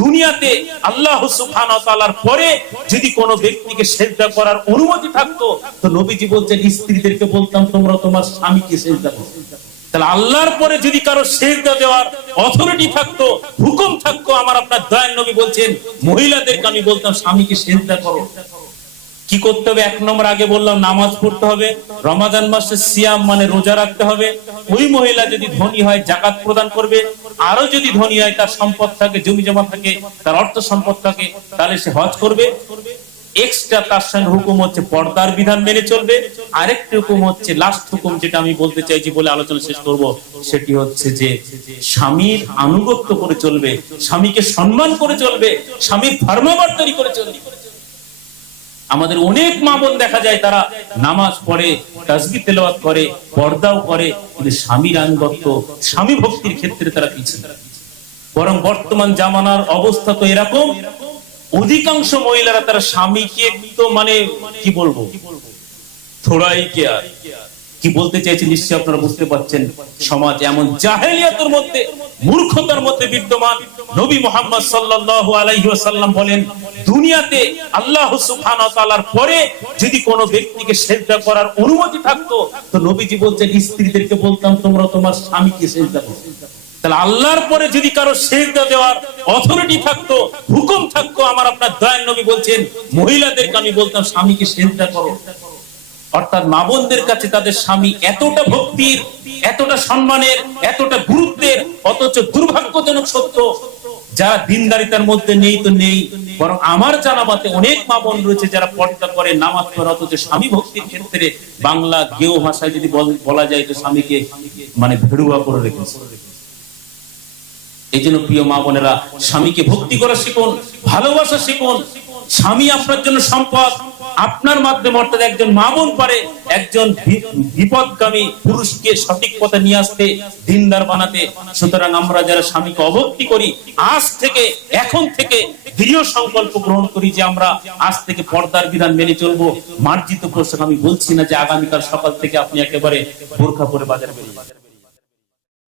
দুনিয়াতে আল্লাহ সুবহানাহু ওয়া তাআলার পরে যদি কোনো ব্যক্তিকে সিজদা করার অনুমতি থাকতো তো নবীজি বলছেন স্ত্রীদেরকে বলতাম তোমরা তোমার স্বামীকে সিজদা করো। তাহলে আল্লাহর পরে যদি কারো সিজদা দেওয়ার অথরিটি থাকতো, হুকুম থাকতো, আমার আপনার দয়ার নবী বলছেন মহিলাদেরকে আমি বলতাম স্বামীকে সিজদা করো। কি করতে হবে? এক নম্বর আগে বললাম নামাজ পড়তে হবে, রমাদান মাসে সিয়াম মানে রোজা রাখতে হবে। ওই মহিলা যদি ধনী হয় যাকাত প্রদান করবে, আরো যদি ধনী হয় তার সম্পদ থাকে, জমি জমা থাকে, তার অর্থ সম্পদ থাকে, তাহলে সে হজ করবে। এক্সট্রা তার সঙ্গে হুকুম হচ্ছে পর্দার বিধান মেনে চলবে। আরেকটি হুকুম হচ্ছে লাস্ট হুকুম যেটা আমি বলতে চাইছি বলে আলোচনা শেষ করব, সেটি হচ্ছে যে স্বামীর আনুগত্য করে চলবে, স্বামীকে সম্মান করে চলবে, স্বামীর ধর্মবর্তনী করে চলবে। আমাদের অনেক মা বোন দেখা যায় তারা নামাজ পড়ে, তাসবিহ তেলাওয়াত করে, পর্দাও করে, কিন্তু স্বামীর আনুগত্য, স্বামী ভক্তির ক্ষেত্রে তারা পিছিয়ে। বরং বর্তমান জামানার অবস্থা তো এরকম, অধিকাংশ মহিলারা তারা স্বামীকে তো মানে কি বলবো থোড়াই কেয়ার। কি বলতে চাইছি নিশ্চয়ই আপনারা বুঝতে পারছেন। সমাজ এমন জাহেলিয়াতের মধ্যে, মূর্খতার মধ্যে বিদ্যমান। নবী মুহাম্মদ সাল্লাল্লাহু আলাইহি ওয়াসাল্লাম বলেন দুনিয়াতে আল্লাহ সুবহানাহু ওয়া তাআলার পরে যদি কোনো ব্যক্তিকে সিজদা করার অনুমতি থাকতো তো নবীজি বলছেন স্ত্রীদেরকে বলতাম তোমরা তোমার স্বামীকে সিজদা করো। তাহলে আল্লাহর পরে যদি কারো সিজদা দেওয়ার অথরিটি থাকতো, হুকুম থাকতো, আমার আপনার দয়ার নবী বলছেন মহিলাদেরকে আমি বলতাম স্বামীকে সিজদা করো। অর্থাৎ মা বোনদের কাছে তাদের স্বামী এতটা ভক্তির, এতটা সম্মানের, এতটা গুরুত্বের, অথচ দুর্ভাগ্যজনক সত্য যারা দিনদারিতার মধ্যে নেই তো নেই, বরং আমার জানা মতে অনেক মা বোন রয়েছে যারা পর্দা করে, নামাজ পড়ে, অথচ স্বামী ভক্তির ক্ষেত্রে বাংলা গেও ভাষায় যদি বলা যায় তো স্বামীকে মানে ভেড়ুয়া করে রেখেছে। এই জন্য প্রিয় মা বোনেরা, স্বামীকে ভক্তি করা শিখুন, ভালোবাসা শিখুন। স্বামী আপনার জন্য সম্পদ। আপনার মাধ্যমে অর্থাৎ একজন মা বোন পারে একজন বিপদগামী পুরুষকে সঠিক পথে নিয়ে আসতে, দিনদার বানাতে। সুতরাং আমরা যারা স্বামীকে অভক্তি করি, আজ থেকে, এখন থেকে দৃঢ় সংকল্প গ্রহণ করি যে আমরা আজ থেকে পর্দার বিধান মেনে চলবো, মার্জিত পোশাক। আমি বলছি না যে আগামীকাল সকাল থেকে আপনি একেবারে বোরখা পরে বাজারে বেরিয়ে যাবেন।